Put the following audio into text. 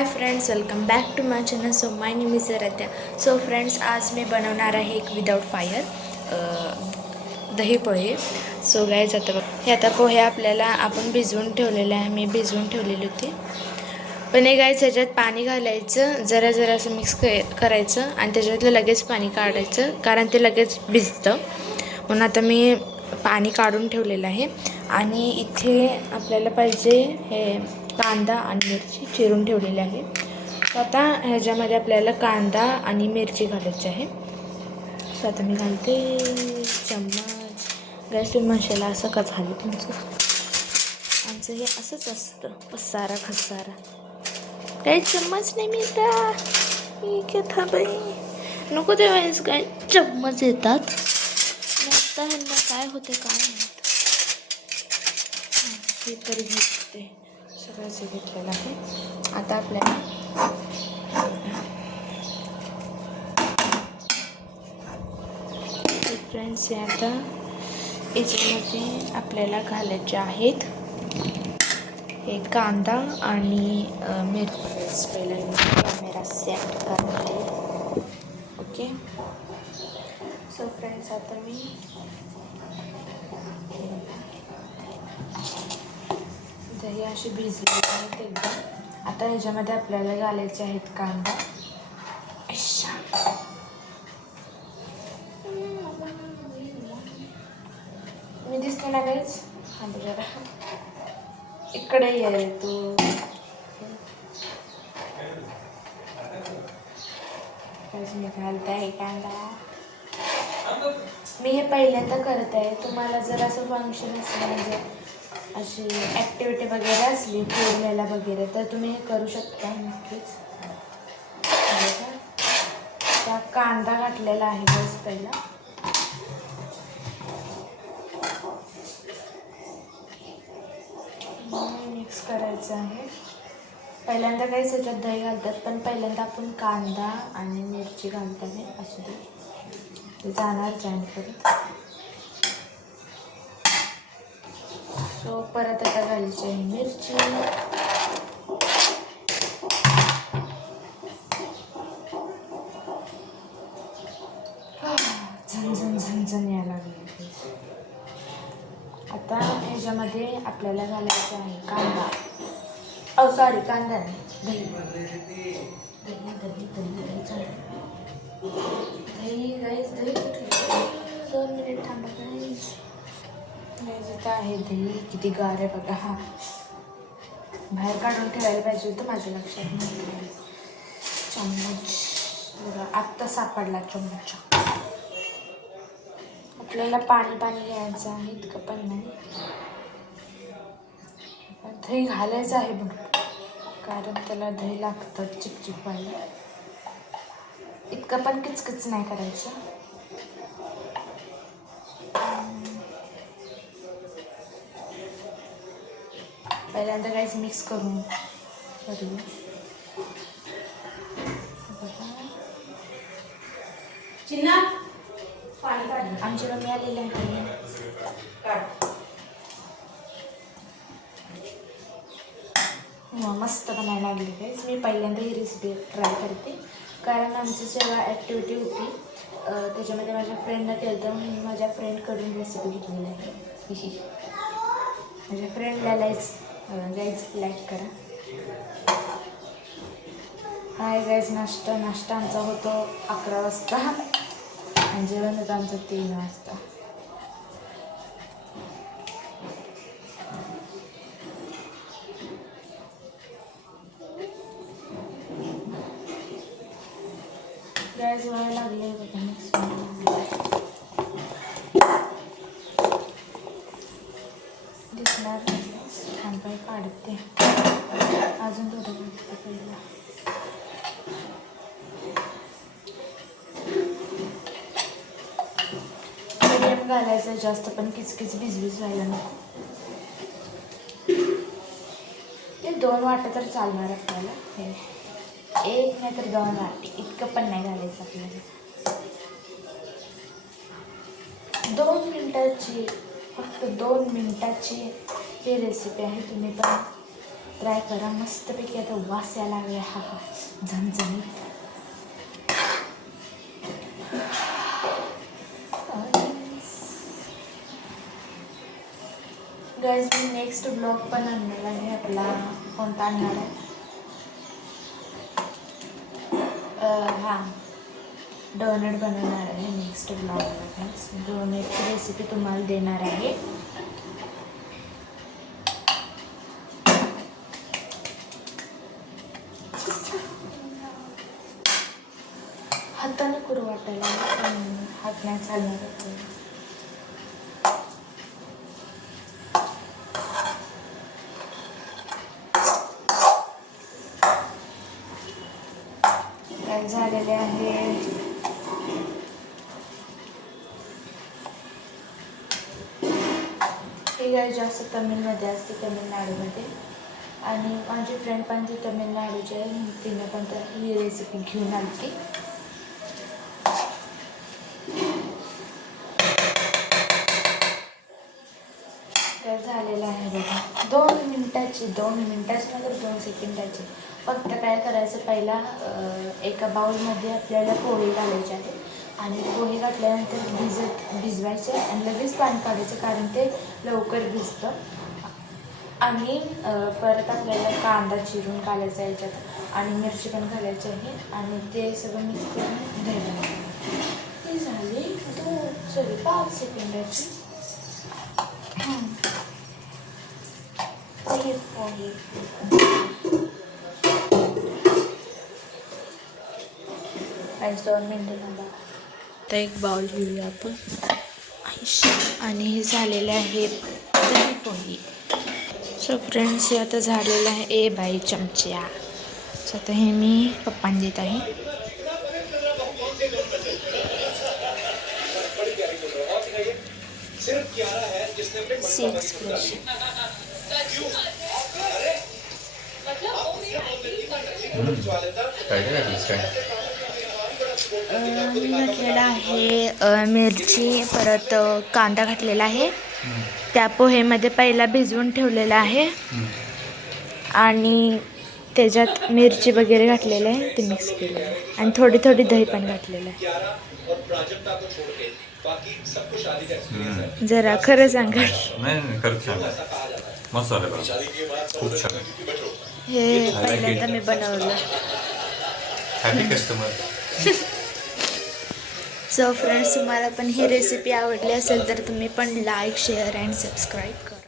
Hi friends welcome back to my channel so my name is Aaradhya so friends आज मी बनवणार आहे एक विदाऊट फायर दही पोहे. सो गायच आता बघ. हे आता पोहे आपल्याला आपण भिजवून ठेवलेले आहे. मी भिजवून ठेवलेली होती. पण हे गायचं ह्याच्यात पाणी घालायचं जरा जरा असं मिक्स करायचं आणि त्याच्यातलं लगेच पाणी काढायचं कारण ते लगेच भिजतं. म्हणून आता मी पाणी काढून ठेवलेलं आहे. आणि इथे आपल्याला पाहिजे हे कांदा आणि मिरची चिरून ठेवलेली आहे. सो आता ह्याच्यामध्ये आपल्याला कांदा आणि मिरची घालायची आहे. सो आता मी घालते चम्मच. गॅस तुम्ही मसाला असं का झालं तुमचं? आमचं हे असंच असतं पसारा खसारा काही चम्मच नाही मिळता. ठीक आहे नको ते वेळेस काय चम्मच येतात आता ह्यांना काय होते काय माहीत. हे तरी घेते सगळंच घेतलेलं आहे. आता आपल्याला फ्रेंड्स हे आता याच्यामध्ये आपल्याला घालायचे आहेत. हे कांदा आणि अ, मिरची पहिला मी कॅमेरा सेट करते. ओके? सो फ्रेंड्स आता मी ही अशी भिजली आहेत एकदम. आता ह्याच्यामध्ये आपल्याला घालायचे आहेत कांदा. मी दिसते ना काहीच हां जरा. इकडे ये तू. मी घालते आहे कांदा. मी हे पहिल्यांदा करत आहे. तुम्हाला जर असं फंक्शन असेल म्हणजे अशी ॲक्टिव्हिटी वगैरे असली फिरण्याला वगैरे तर तुम्ही हे करू शकता नक्कीच. त्या कांदा घातलेला आहे बस पहिला. मिक्स करायचं आहे. पहिल्यांदा काहीच याच्यात दही घालतात पण पहिल्यांदा आपण कांदा आणि मिरची घालताना असू दे. ते जाणार जॉईन परत सो परत आता घालायची आहे मिरची झण झण यायला लागली आता ह्याच्यामध्ये आपल्याला घालायचं आहे कांदा. अहो सॉरी कांदा नाही दही. दही दही दही दही चालेल. दही गाईस दही कुठे दोन मिनिट थांबा गाईस जिथं आहे दही किती गार आहे बघा. हा. बाहेर काढून ठेवायला पाहिजे होतं माझ्या लक्षात नाही चम्मच. बघा आत्ता सापडला चम्मच आपल्याला पाणी पाणी घ्यायचं आहे इतकं पण नाही. दही घालायचं आहे भरपूर. कारण त्याला दही लागतं चिकचिक व्हायला इतकं पण किचकिच नाही करायचं. पहिल्यांदा काहीच मिक्स करून करूया. आमची मम्मी आलेली आहे. हो, मस्त बनायला लागली काहीच मी पहिल्यांदा ही रेसिपी ट्राय करते. कारण आमची जेव्हा ॲक्टिव्हिटी होती त्याच्यामध्ये माझ्या फ्रेंडनं केलं तर मी माझ्या फ्रेंडकडून रेसिपी घेतलेली आहे. माझ्या फ्रेंडला लाईच गाईज लाईक करा. हाय गाईज नाश्ता नाश्ता आमचा होतो अकरा वाजता. आणि जेवण होतं आमचं तीन वाजता. गाईज व्हायला लागले बघा मिक्स दिसणार छान काही काढते अजून थोडं घालते पहिला मीडियम घालायचं जास्त पण किचकिच भिजवीज व्हायला नको. ते दोन वाटं तर चालणार आपल्याला. हे. एक नाही तर दोन वाटी. इतकं पण नाही घालायचं आपल्याला. दोन मिनटाची फक्त दोन मिनटाची ही रेसिपी आहे. तुम्ही पण ट्राय करा. मस्तपैकी आता वास यायला लागला हा हा. झणझणीत. गाईज मी नेक्स्ट ब्लॉग पण आणलेला आहे आपला. कोणता आणणार आहे? हां. डोनेट डोनट बनवणार आहे नेक्स्ट ब्लॉग डोनटची रेसिपी तुम्हाला देणार आहे. हाताने कुठं वाटायला लागलं, पण हात नाही चालणार. आहे. झालेले आहे गाय जास्त तमिळमध्ये असते तमिळनाडूमध्ये. आणि माझी फ्रेंड पण ती तमिळनाडूची आहे तिने पण तर ही रेसिपी घेऊन आली तर झालेलं आहे बघा. दोन मिनटाची दोन मिनटाची नंतर दोन सेकंदाची. फक्त काय करायचं पहिला एका बाउलमध्ये आपल्याला पोहे घालायचे आहे आणि पोहे घातल्यानंतर भिजत भिजवायचे आणि लगेच पाणी काढायचं कारण ते लवकर भिजतं. आणि परत आपल्याला कांदा चिरून घालायचा याच्यात आणि मिरची पण घालायची आहे आणि ते सगळं मिक्स करून द्यायला हे झाली. दोन सॉरी पाच सेकंदाची. पोहे पोहे आणि दोन मिनटं थांबा आता एक बाउल घेऊया आपण. आईश. आणि हे झालेले आहेत दही पोहे सो फ्रेंड्स हे आता झालेलं आहे ए बाई चमच्या सो आता हे मी पप्पांना देत आहे. सी एक्सप्रेशन काय काय घातलीस काय मी घातलेला आहे मिरची परत कांदा घातलेला आहे. त्या पोहेमध्ये पहिला भिजवून ठेवलेला आहे. आणि त्याच्यात मिरची वगैरे घातलेलं आहे ते मिक्स केलेलं आहे. आणि थोडी थोडी दही पण घातलेलं आहे. जरा खरं सांगा. बघा खूप छान. हे पहिल्यांदा मी बनवलं. हॅपी कस्टमर सो फ्रेंड्स तुम्हाला पण ही रेसिपी आवडली असेल तर तुम्ही पण लाईक शेअर अँड सबस्क्राईब करा.